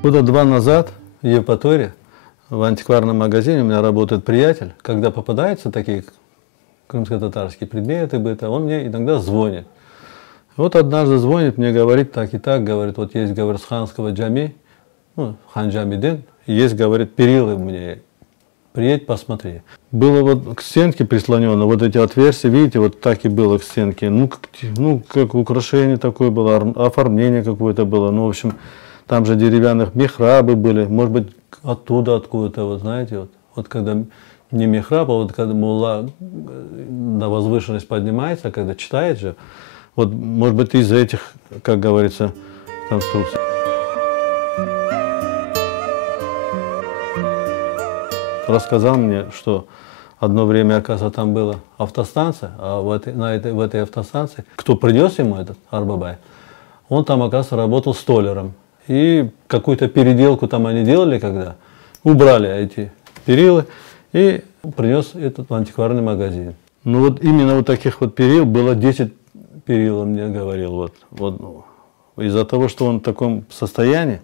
Года 2 назад в Евпатории, в антикварном магазине, у меня работает приятель. Когда попадаются такие крымско-татарские предметы быта, он мне иногда звонит. Вот однажды звонит, мне говорит так и так, говорит, вот есть, говорит, с ханского джами, ну, хан джамидин, есть, говорит, перилы мне, приедь, посмотри. Было вот к стенке прислонено, вот эти отверстия, видите, вот так и было к стенке, как украшение такое было, оформление какое-то было, ну, в общем, там же деревянных михрабы были, может быть, оттуда, откуда-то, вот знаете, вот когда не михраб, а вот когда мулла на возвышенность поднимается, когда читает же, вот, может быть, из этих, как говорится, конструкций. Рассказал мне, что одно время, оказывается, там была автостанция, а в этой автостанции, кто принес ему этот Арбабай, он там, оказывается, работал столяром. И какую-то переделку там они делали, когда убрали эти перилы и принес этот в антикварный магазин. Ну вот именно вот таких вот перил было 10 перил, он мне говорил. Вот. Из-за того, что он в таком состоянии,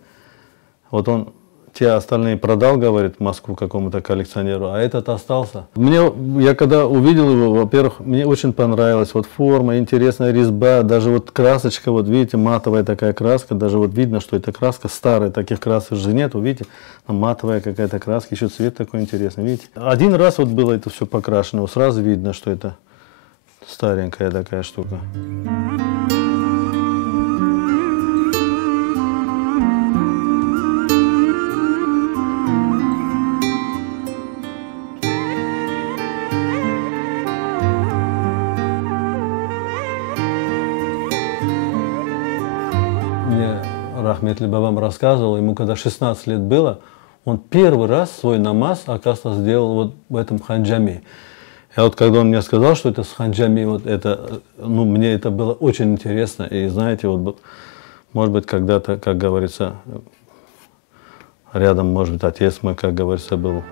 вот он те остальные продал, говорит, в Москву какому-то коллекционеру, а этот остался. Я когда увидел его, во-первых, мне очень понравилась вот форма, интересная резьба, даже вот красочка, вот видите, матовая такая краска, даже вот видно, что это краска старая, таких красок же нет, видите, матовая какая-то краска, еще цвет такой интересный, видите. Один раз вот было это все покрашено, сразу видно, что это старенькая такая штука. Мне Рахметли Бабам рассказывал, ему когда 16 лет было, он первый раз свой намаз, оказывается, сделал вот в этом ханджаме. И вот когда он мне сказал, что это с ханджами, вот это, ну, мне это было очень интересно. И знаете, вот, может быть, когда-то, как говорится, рядом, может быть, отец мой, как говорится, был.